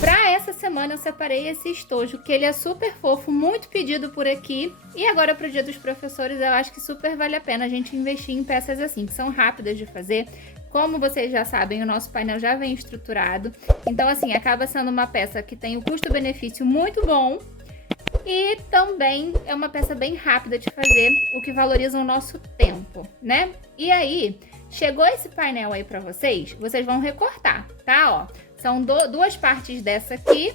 Para essa semana eu separei esse estojo, que ele é super fofo, muito pedido por aqui. E agora pro Dia dos Professores eu acho que super vale a pena a gente investir em peças assim, que são rápidas de fazer. Como vocês já sabem, o nosso painel já vem estruturado. Então assim, acaba sendo uma peça que tem o custo-benefício muito bom. E também é uma peça bem rápida de fazer, o que valoriza o nosso tempo, né? E aí, chegou esse painel aí pra vocês, vocês vão recortar, tá? Ó, são duas partes dessa aqui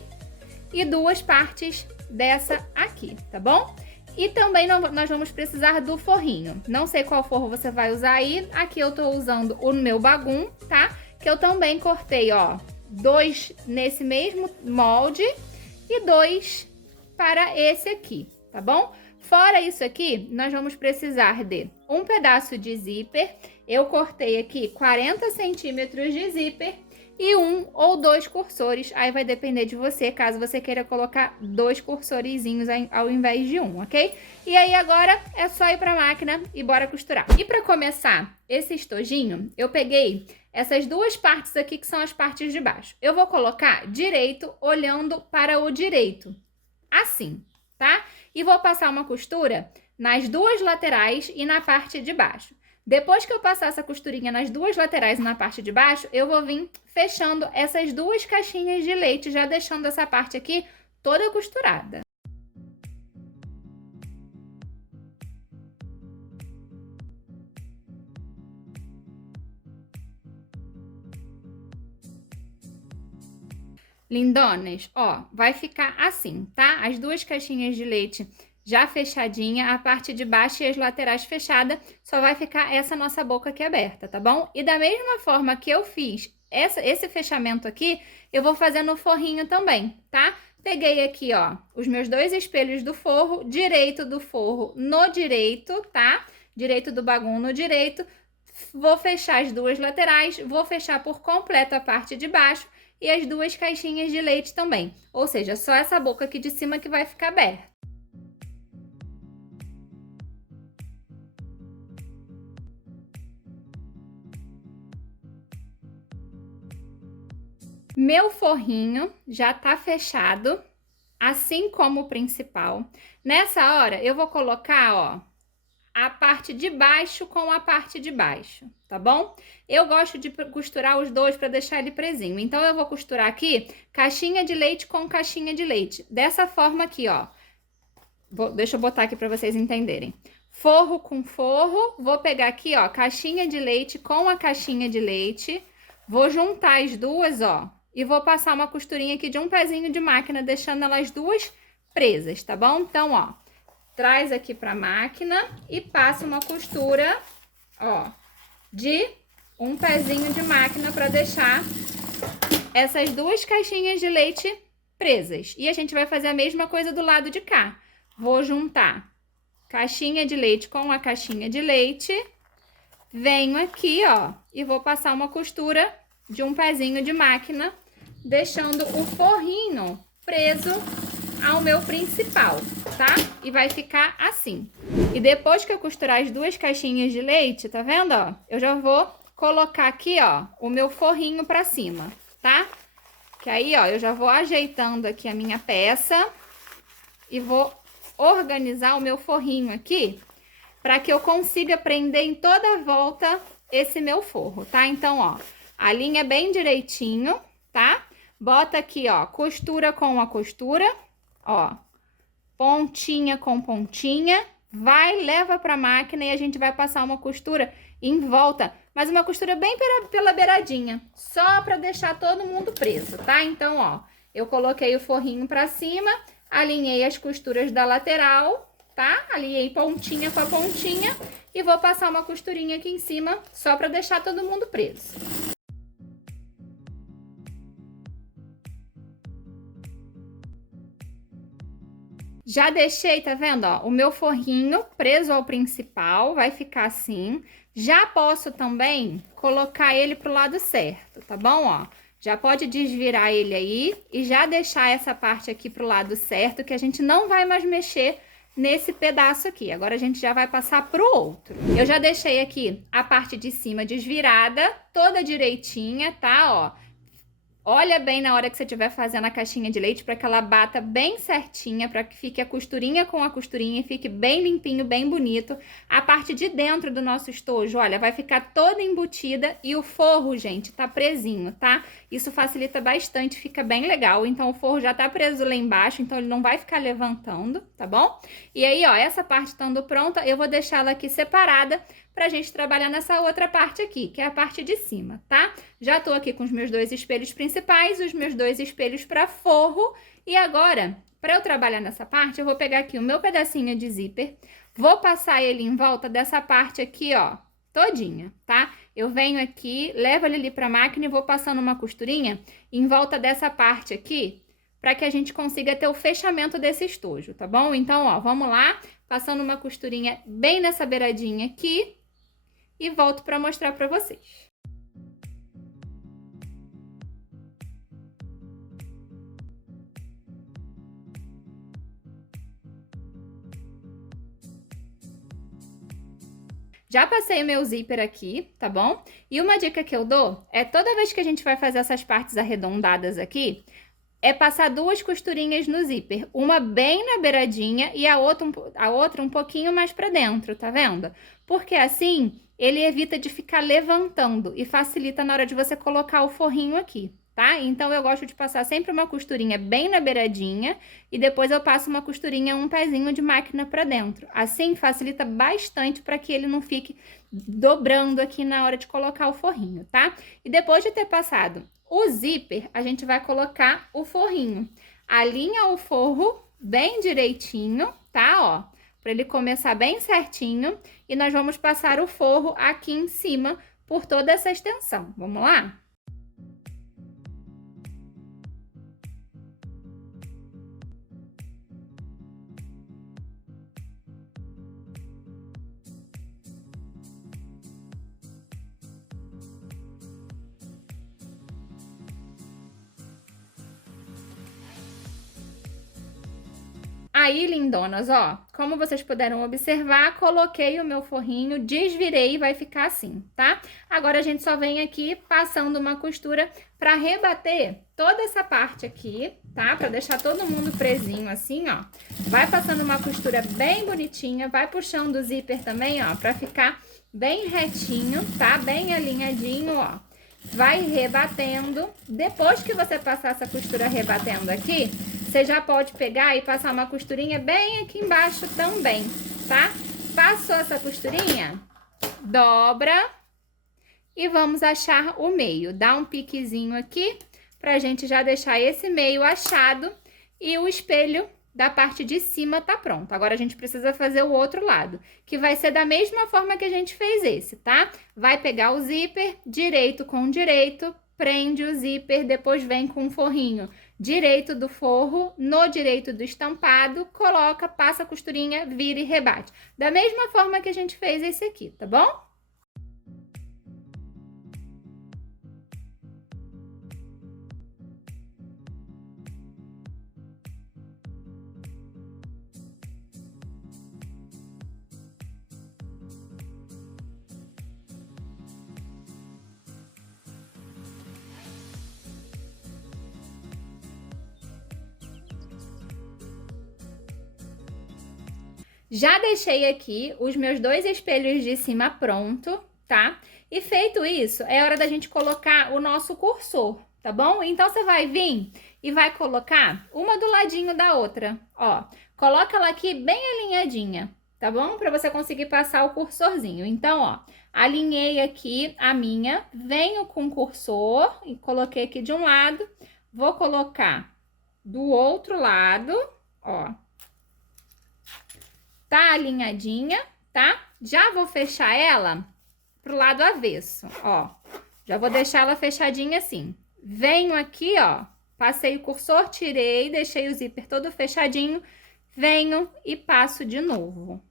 e duas partes dessa aqui, tá bom? E também nós vamos precisar do forrinho. Não sei qual forro você vai usar aí. Aqui eu tô usando o meu bagum, tá? Que eu também cortei, ó, 2 nesse mesmo molde e 2 para esse aqui, tá bom? Fora isso aqui, nós vamos precisar de um pedaço de zíper. Eu cortei aqui 40 centímetros de zíper e 1 ou 2 cursores. Aí vai depender de você, caso você queira colocar 2 cursorizinhos ao invés de 1, ok? E aí agora é só ir para a máquina e bora costurar. E para começar esse estojinho, eu peguei essas duas partes aqui que são as partes de baixo. Eu vou colocar direito olhando para o direito. Assim, tá? E vou passar uma costura nas duas laterais e na parte de baixo. Depois que eu passar essa costurinha nas duas laterais e na parte de baixo, eu vou vir fechando essas duas caixinhas de leite, já deixando essa parte aqui toda costurada. Lindonas, ó, vai ficar assim, tá? As duas caixinhas de leite já fechadinha, a parte de baixo e as laterais fechadas, só vai ficar essa nossa boca aqui aberta, tá bom? E da mesma forma que eu fiz esse fechamento aqui, eu vou fazer no forrinho também, tá? Peguei aqui, ó, os meus 2 espelhos do forro, direito do forro no direito, tá? Direito do bagum no direito. Vou fechar as duas laterais, vou fechar por completo a parte de baixo e as duas caixinhas de leite também. Ou seja, só essa boca aqui de cima que vai ficar aberta. Meu forrinho já tá fechado, assim como o principal. Nessa hora, eu vou colocar, ó, a parte de baixo com a parte de baixo, tá bom? Eu gosto de costurar os dois para deixar ele presinho. Então, eu vou costurar aqui caixinha de leite com caixinha de leite. Dessa forma aqui, ó. Deixa eu botar aqui para vocês entenderem. Forro com forro. Vou pegar aqui, ó, caixinha de leite com a caixinha de leite. Vou juntar as duas, ó. E vou passar uma costurinha aqui de um pezinho de máquina, deixando elas duas presas, tá bom? Então, ó, traz aqui pra máquina e passa uma costura, ó, de um pezinho de máquina para deixar essas duas caixinhas de leite presas. E a gente vai fazer a mesma coisa do lado de cá. Vou juntar caixinha de leite com a caixinha de leite. Venho aqui, ó, e vou passar uma costura de um pezinho de máquina, deixando o forrinho preso ao meu principal, tá? E vai ficar assim. E depois que eu costurar as duas caixinhas de leite, tá vendo, ó? Eu já vou colocar aqui, ó, o meu forrinho pra cima, tá? Que aí, ó, eu já vou ajeitando aqui a minha peça e vou organizar o meu forrinho aqui para que eu consiga prender em toda a volta esse meu forro, tá? Então, ó, alinha bem direitinho, tá? Bota aqui, ó, costura com a costura, ó, pontinha com pontinha, vai, leva pra máquina e a gente vai passar uma costura em volta, mas uma costura bem pela beiradinha, só pra deixar todo mundo preso, tá? Então, ó, eu coloquei o forrinho pra cima, alinhei as costuras da lateral, tá? Alinhei pontinha com a pontinha e vou passar uma costurinha aqui em cima, só pra deixar todo mundo preso. Já deixei, tá vendo, ó, o meu forrinho preso ao principal, vai ficar assim. Já posso também colocar ele pro lado certo, tá bom, ó? Já pode desvirar ele aí e já deixar essa parte aqui pro lado certo, que a gente não vai mais mexer nesse pedaço aqui. Agora a gente já vai passar pro outro. Eu já deixei aqui a parte de cima desvirada, toda direitinha, tá, ó? Olha bem na hora que você estiver fazendo a caixinha de leite para que ela bata bem certinha, para que fique a costurinha com a costurinha e fique bem limpinho, bem bonito. A parte de dentro do nosso estojo, olha, vai ficar toda embutida e o forro, gente, tá presinho, tá? Isso facilita bastante, fica bem legal. Então, o forro já tá preso lá embaixo, então ele não vai ficar levantando, tá bom? E aí, ó, essa parte estando pronta, eu vou deixar ela aqui separada pra gente trabalhar nessa outra parte aqui, que é a parte de cima, tá? Já tô aqui com os meus 2 espelhos principais, os meus 2 espelhos para forro. E agora, para eu trabalhar nessa parte, eu vou pegar aqui o meu pedacinho de zíper, vou passar ele em volta dessa parte aqui, ó, todinha, tá? Eu venho aqui, levo ele ali pra máquina e vou passando uma costurinha em volta dessa parte aqui, para que a gente consiga ter o fechamento desse estojo, tá bom? Então, ó, vamos lá, passando uma costurinha bem nessa beiradinha aqui e volto para mostrar para vocês. Já passei o meu zíper aqui, tá bom? E uma dica que eu dou é toda vez que a gente vai fazer essas partes arredondadas aqui, é passar 2 costurinhas no zíper, uma bem na beiradinha e a outra um pouquinho mais para dentro, tá vendo? Porque assim ele evita de ficar levantando e facilita na hora de você colocar o forrinho aqui, tá? Então eu gosto de passar sempre uma costurinha bem na beiradinha e depois eu passo uma costurinha, um pezinho de máquina para dentro. Assim facilita bastante para que ele não fique dobrando aqui na hora de colocar o forrinho, tá? E depois de ter passado o zíper, a gente vai colocar o forrinho. Alinha o forro bem direitinho, tá? Ó, para ele começar bem certinho. E nós vamos passar o forro aqui em cima por toda essa extensão. Vamos lá? Aí, lindonas, ó, como vocês puderam observar, coloquei o meu forrinho, desvirei e vai ficar assim, tá? Agora, a gente só vem aqui passando uma costura pra rebater toda essa parte aqui, tá? Pra deixar todo mundo presinho assim, ó. Vai passando uma costura bem bonitinha, vai puxando o zíper também, ó, pra ficar bem retinho, tá? Bem alinhadinho, ó. Vai rebatendo. Depois que você passar essa costura rebatendo aqui, você já pode pegar e passar uma costurinha bem aqui embaixo também, tá? Passou essa costurinha, dobra e vamos achar o meio. Dá um piquezinho aqui pra gente já deixar esse meio achado e o espelho da parte de cima tá pronto. Agora a gente precisa fazer o outro lado, que vai ser da mesma forma que a gente fez esse, tá? Vai pegar o zíper direito com direito, prende o zíper, depois vem com um forrinho direito do forro, no direito do estampado, coloca, passa a costurinha, vira e rebate. Da mesma forma que a gente fez esse aqui, tá bom? Já deixei aqui os meus 2 espelhos de cima pronto, tá? E feito isso, é hora da gente colocar o nosso cursor, tá bom? Então, você vai vir e vai colocar uma do ladinho da outra, ó. Coloca ela aqui bem alinhadinha, tá bom? Pra você conseguir passar o cursorzinho. Então, ó, alinhei aqui a minha, venho com o cursor e coloquei aqui de um lado, vou colocar do outro lado, ó. Tá alinhadinha, tá? Já vou fechar ela pro lado avesso, ó. Já vou deixar ela fechadinha assim. Venho aqui, ó, passei o cursor, tirei, deixei o zíper todo fechadinho, venho e passo de novo,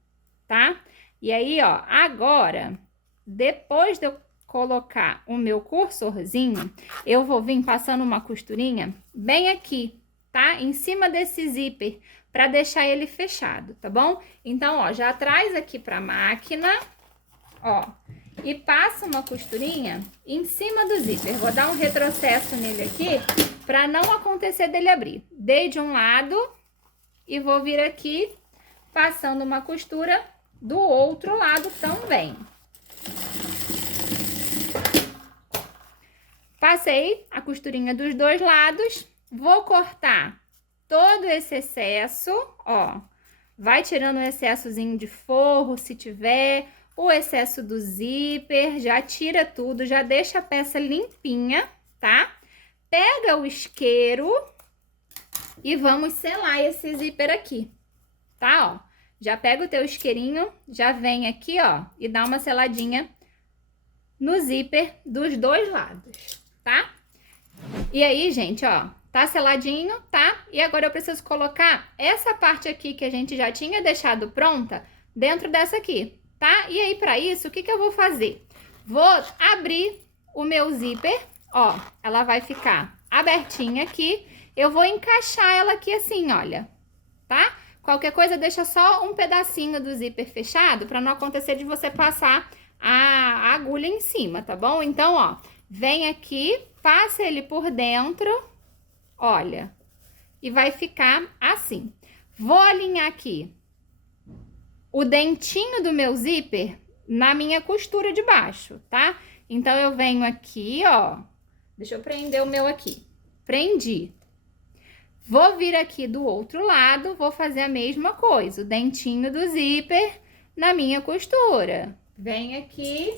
tá? E aí, ó, agora, depois de eu colocar o meu cursorzinho, eu vou vir passando uma costurinha bem aqui, tá? Em cima desse zíper, para deixar ele fechado, tá bom? Então, ó, já traz aqui pra máquina, ó, e passo uma costurinha em cima do zíper. Vou dar um retrocesso nele aqui para não acontecer dele abrir. Dei de um lado e vou vir aqui passando uma costura do outro lado também. Passei a costurinha dos dois lados, vou cortar todo esse excesso, ó. Vai tirando o excesso de forro, se tiver, o excesso do zíper, já tira tudo, já deixa a peça limpinha, tá? Pega o isqueiro e vamos selar esse zíper aqui, tá? Ó, já pega o teu isqueirinho, já vem aqui, ó, e dá uma seladinha no zíper dos dois lados, tá? E aí, gente, ó, tá seladinho, tá? E agora eu preciso colocar essa parte aqui que a gente já tinha deixado pronta dentro dessa aqui, tá? E aí, pra isso, o que que eu vou fazer? Vou abrir o meu zíper, ó, ela vai ficar abertinha aqui. Eu vou encaixar ela aqui assim, olha, tá? Qualquer coisa, deixa só um pedacinho do zíper fechado pra não acontecer de você passar a agulha em cima, tá bom? Então, ó, vem aqui, passa ele por dentro, olha, e vai ficar assim. Vou alinhar aqui o dentinho do meu zíper na minha costura de baixo, tá? Então, eu venho aqui, ó, deixa eu prender o meu aqui. Prendi. Vou vir aqui do outro lado, vou fazer a mesma coisa, o dentinho do zíper na minha costura. Vem aqui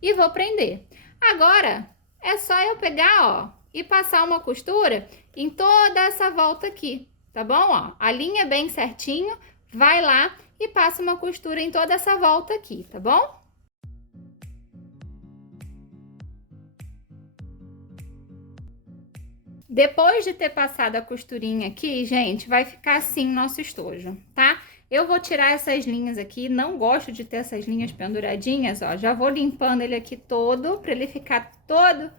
e vou prender. Agora, é só eu pegar, ó, e passar uma costura em toda essa volta aqui, tá bom? Ó, alinha bem certinho, vai lá e passa uma costura em toda essa volta aqui, tá bom? Depois de ter passado a costurinha aqui, gente, vai ficar assim nosso estojo, tá? Eu vou tirar essas linhas aqui, não gosto de ter essas linhas penduradinhas, ó. Já vou limpando ele aqui todo, pra ele ficar todo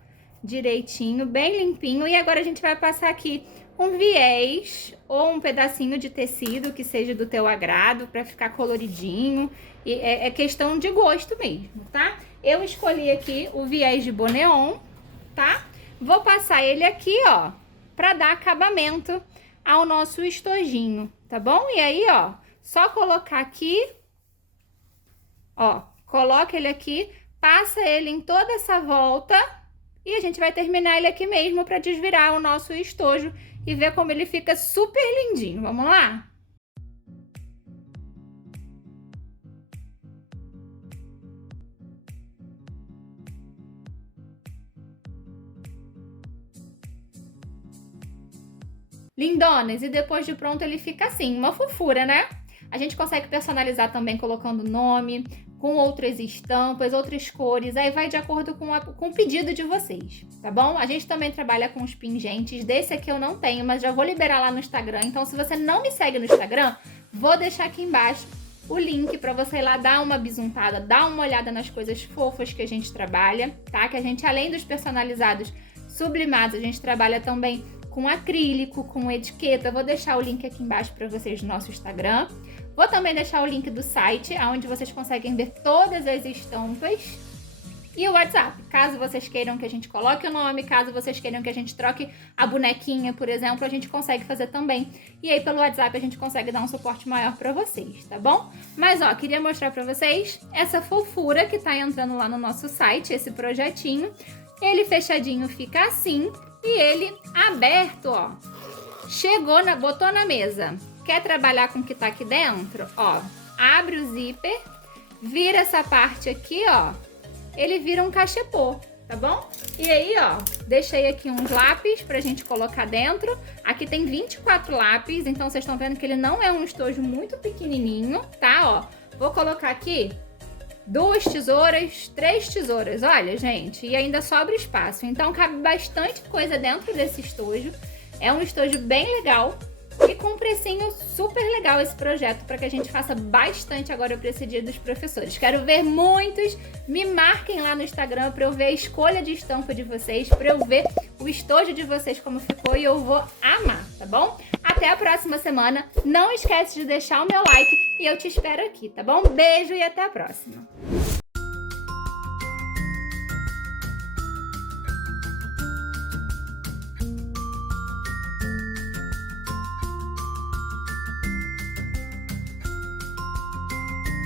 direitinho, bem limpinho. E agora a gente vai passar aqui um viés ou um pedacinho de tecido que seja do teu agrado, pra ficar coloridinho. E é questão de gosto mesmo, tá? Eu escolhi aqui o viés de Boneon, tá? Vou passar ele aqui, ó, pra dar acabamento ao nosso estojinho, tá bom? E aí, ó, só colocar aqui, ó, coloca ele aqui, passa ele em toda essa volta e a gente vai terminar ele aqui mesmo pra desvirar o nosso estojo e ver como ele fica super lindinho. Vamos lá? Lindonas, e depois de pronto ele fica assim, uma fofura, né? A gente consegue personalizar também colocando nome, com outras estampas, outras cores, aí vai de acordo com o pedido de vocês, tá bom? A gente também trabalha com os pingentes, desse aqui eu não tenho, mas já vou liberar lá no Instagram, então se você não me segue no Instagram, vou deixar aqui embaixo o link para você ir lá dar uma bisuntada, dar uma olhada nas coisas fofas que a gente trabalha, tá? Que a gente, além dos personalizados sublimados, a gente trabalha também com acrílico, com etiqueta. Vou deixar o link aqui embaixo para vocês no nosso Instagram. Vou também deixar o link do site, onde vocês conseguem ver todas as estampas. E o WhatsApp, caso vocês queiram que a gente coloque o nome, caso vocês queiram que a gente troque a bonequinha, por exemplo, a gente consegue fazer também. E aí pelo WhatsApp a gente consegue dar um suporte maior para vocês, tá bom? Mas ó, queria mostrar para vocês essa fofura que tá entrando lá no nosso site, esse projetinho. Ele fechadinho fica assim. E ele aberto, ó, chegou, botou na mesa. Quer trabalhar com o que tá aqui dentro? Ó, abre o zíper, vira essa parte aqui, ó, ele vira um cachepô, tá bom? E aí, ó, deixei aqui uns lápis pra gente colocar dentro. Aqui tem 24 lápis, então vocês estão vendo que ele não é um estojo muito pequenininho, tá? Ó, vou colocar aqui 2 tesouras, 3 tesouras, olha, gente, e ainda sobra espaço. Então, cabe bastante coisa dentro desse estojo. É um estojo bem legal e com um precinho super legal esse projeto, para que a gente faça bastante agora para esse Dia dos Professores. Quero ver muitos, me marquem lá no Instagram para eu ver a escolha de estampa de vocês, para eu ver o estojo de vocês como ficou, e eu vou amar, tá bom? Até a próxima semana. Não esquece de deixar o meu like, E eu te espero aqui, tá bom? Beijo e até a próxima!